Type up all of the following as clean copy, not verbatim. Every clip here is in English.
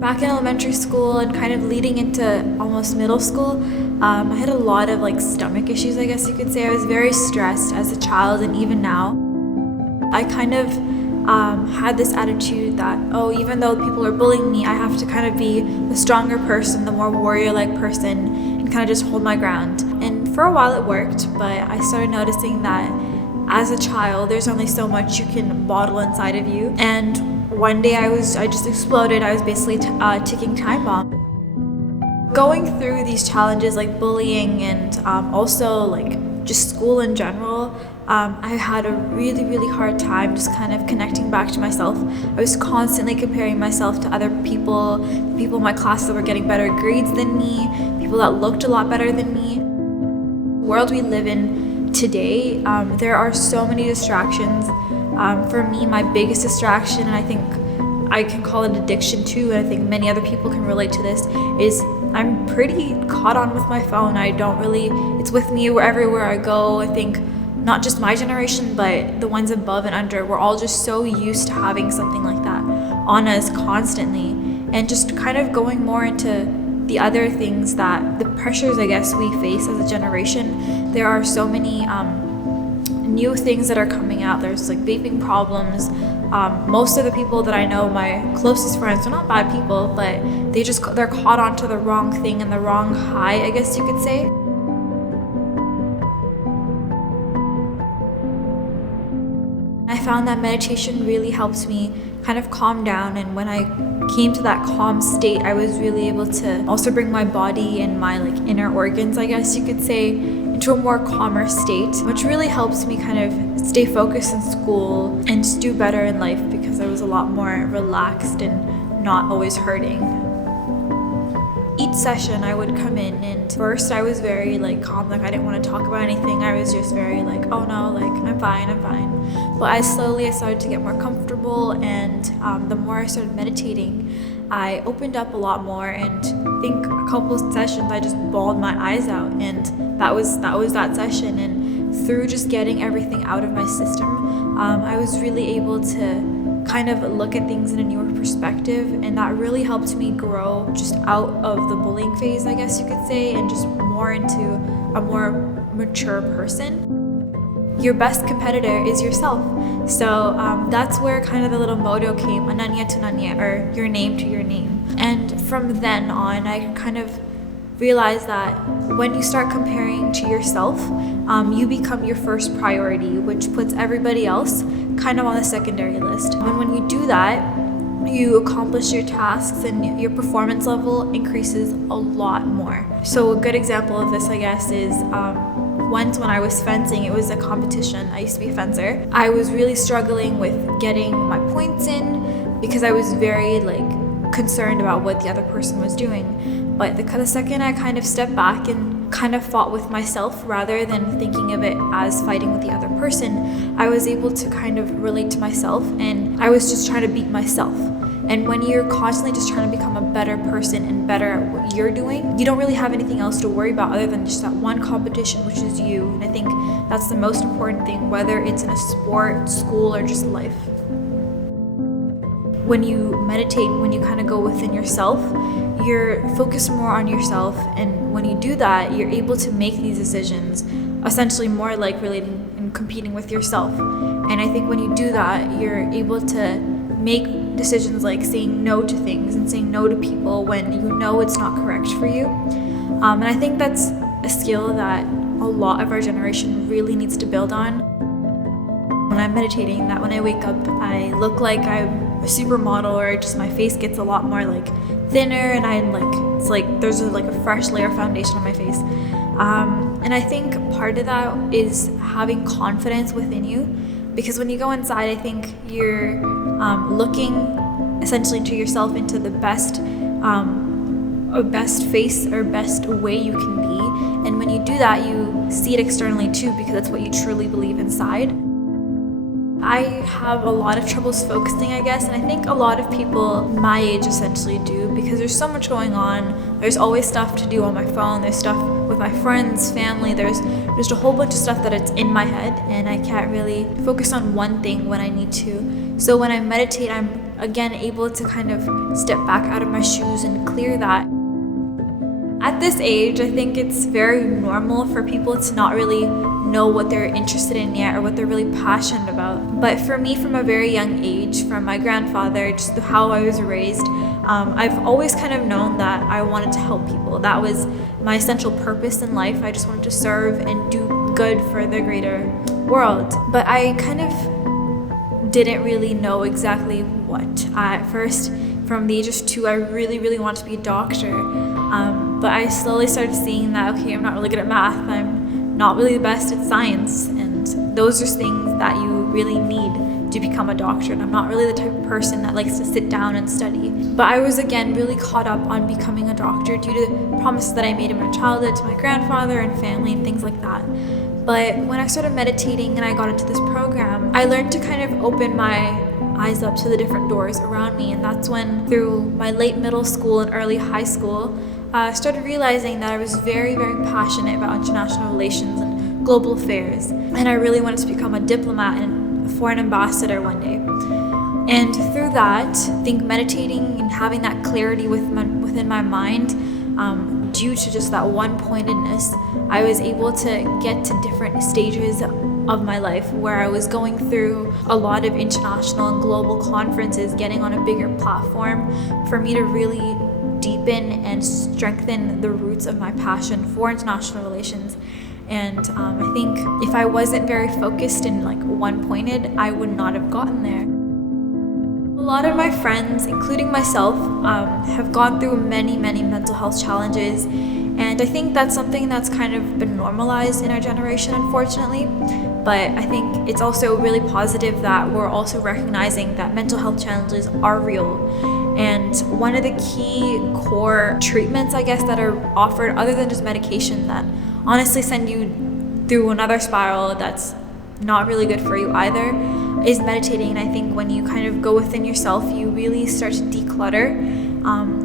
Back in elementary school and kind of leading into almost middle school, I had a lot of stomach issues, I guess you could say. I was very stressed as a child, and even now. I kind of had this attitude that, oh, even though people are bullying me, I have to kind of be the stronger person, the more warrior-like person, and kind of just hold my ground. And for a while it worked, but I started noticing that as a child, there's only so much you can bottle inside of you. And one day I just exploded. I was basically a ticking time bomb. Going through these challenges like bullying and also just school in general, I had a really hard time just kind of connecting back to myself. I was constantly comparing myself to other people in my class that were getting better grades than me, people that looked a lot better than me. The world we live in today, there are so many distractions. For me, my biggest distraction, and I think I can call it addiction too, and I think many other people can relate to this, is I'm pretty caught on with my phone. It's with me everywhere I go. I think not just my generation, but the ones above and under, we're all just so used to having something like that on us constantly. And just kind of going more into the other things, that the pressures I guess we face as a generation. There are so many new things that are coming out. There's vaping problems. Most of the people that I know, my closest friends, are not bad people, but they're caught onto the wrong thing and the wrong high, I guess you could say. I found that meditation really helped me kind of calm down, and when I came to that calm state, I was really able to also bring my body and my inner organs, I guess you could say, into a more calmer state, which really helps me kind of stay focused in school and just do better in life, because I was a lot more relaxed and not always hurting. Each session I would come in, and first I was very calm, I didn't want to talk about anything. I was just very oh no, I'm fine. But I started to get more comfortable, and the more I started meditating, I opened up a lot more, and I think a couple of sessions I just bawled my eyes out, and that was that session. And through just getting everything out of my system, I was really able to kind of look at things in a newer perspective, and that really helped me grow just out of the bullying phase, I guess you could say, and just more into a more mature person. Your best competitor is yourself. So that's where kind of the little motto came, Ananya to Ananya, or your name to your name. And from then on, I kind of realized that when you start comparing to yourself, you become your first priority, which puts everybody else kind of on the secondary list. And when you do that, you accomplish your tasks and your performance level increases a lot more. So a good example of this, I guess, is once when I was fencing, it was a competition. I used to be a fencer. I was really struggling with getting my points in because I was very concerned about what the other person was doing. But the second I kind of stepped back and kind of fought with myself rather than thinking of it as fighting with the other person, I was able to kind of relate to myself, and I was just trying to beat myself. And when you're constantly just trying to become a better person and better at what you're doing, you don't really have anything else to worry about other than just that one competition, which is you. And I think that's the most important thing, whether it's in a sport, school, or just life. When you meditate, when you kind of go within yourself, you're focused more on yourself. And when you do that, you're able to make these decisions, essentially more relating and competing with yourself. And I think when you do that, you're able to make decisions like saying no to things and saying no to people when you know it's not correct for you. And I think that's a skill that a lot of our generation really needs to build on. When I'm meditating, that when I wake up, I look like I'm a supermodel, or just my face gets a lot more thinner, and I'm there's a fresh layer of foundation on my face. And I think part of that is having confidence within you, because when you go inside, I think you're looking essentially into yourself, into the best face or best way you can be. And when you do that, you see it externally too, because that's what you truly believe inside. I have a lot of troubles focusing, I guess, and I think a lot of people my age essentially do, because there's so much going on. There's always stuff to do on my phone. There's stuff with my friends, family. There's just a whole bunch of stuff that it's in my head, and I can't really focus on one thing when I need to. So when I meditate, I'm again able to kind of step back out of my shoes and clear that. At this age, I think it's very normal for people to not really know what they're interested in yet or what they're really passionate about. But for me, from a very young age, from my grandfather, just how I was raised, I've always kind of known that I wanted to help people. That was my essential purpose in life. I just wanted to serve and do good for the greater world. But I kind of didn't really know exactly what. At first, from the age of 2, I really wanted to be a doctor. But I slowly started seeing that, okay, I'm not really good at math, I'm not really the best at science, and those are things that you really need to become a doctor, and I'm not really the type of person that likes to sit down and study. But I was again really caught up on becoming a doctor due to promises that I made in my childhood to my grandfather and family and things like that. But when I started meditating and I got into this program, I learned to kind of open my eyes up to the different doors around me, and that's when, through my late middle school and early high school, I started realizing that I was very passionate about international relations and global affairs, and I really wanted to become a diplomat and a foreign ambassador one day. And through that, I think meditating and having that clarity within my mind, due to just that one-pointedness, I was able to get to different stages of my life where I was going through a lot of international and global conferences, getting on a bigger platform for me to really deepen and strengthen the roots of my passion for international relations. And I think if I wasn't very focused and one-pointed, I would not have gotten there. A lot of my friends, including myself, have gone through many mental health challenges, and I think that's something that's kind of been normalized in our generation, unfortunately. But I think it's also really positive that we're also recognizing that mental health challenges are real. And one of the key core treatments, I guess, that are offered, other than just medication, that honestly send you through another spiral that's not really good for you either, is meditating. And I think when you kind of go within yourself, you really start to declutter,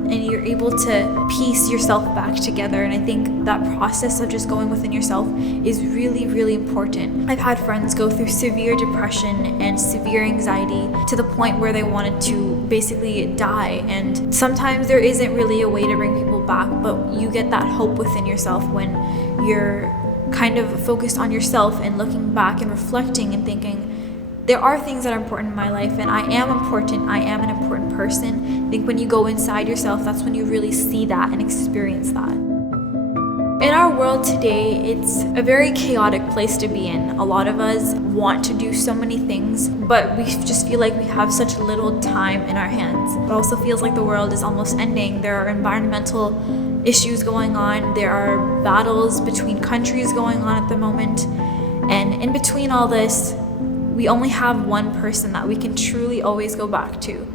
and you're able to piece yourself back together. And I think that process of just going within yourself is really important. I've had friends go through severe depression and severe anxiety to the point where they wanted to basically die, and sometimes there isn't really a way to bring people back, but you get that hope within yourself when you're kind of focused on yourself and looking back and reflecting and thinking, there are things that are important in my life, and I am important, I am an important person. I think when you go inside yourself, that's when you really see that and experience that. In our world today, it's a very chaotic place to be in. A lot of us want to do so many things, but we just feel like we have such little time in our hands. It also feels like the world is almost ending. There are environmental issues going on. There are battles between countries going on at the moment. And in between all this, we only have one person that we can truly always go back to,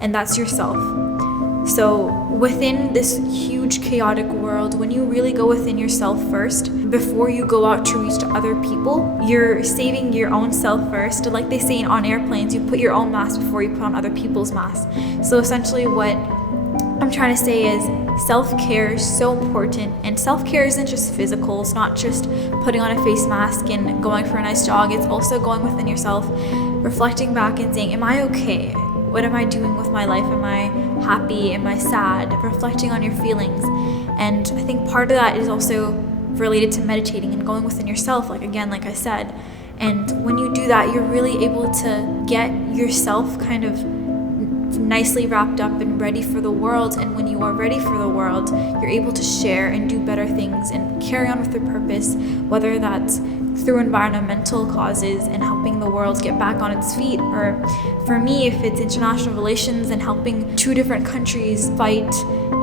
and that's yourself. So within this huge chaotic world, when you really go within yourself first, before you go out to reach to other people, you're saving your own self first. Like they say on airplanes, you put your own mask before you put on other people's masks. So essentially what I'm trying to say is self-care is so important, and self-care isn't just physical. It's not just putting on a face mask and going for a nice jog. It's also going within yourself, reflecting back and saying, am I okay? What am I doing with my life? Am I happy? Am I sad? Reflecting on your feelings. And I think part of that is also related to meditating and going within yourself, like I said. And when you do that, you're really able to get yourself kind of nicely wrapped up and ready for the world. And when you are ready for the world, you're able to share and do better things and carry on with your purpose, whether that's through environmental causes and helping the world get back on its feet, or for me, if it's international relations and helping two different countries fight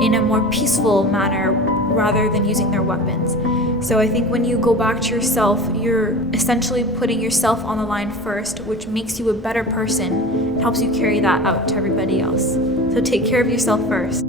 in a more peaceful manner rather than using their weapons. So I think when you go back to yourself, you're essentially putting yourself on the line first, which makes you a better person and helps you carry that out to everybody else. So take care of yourself first.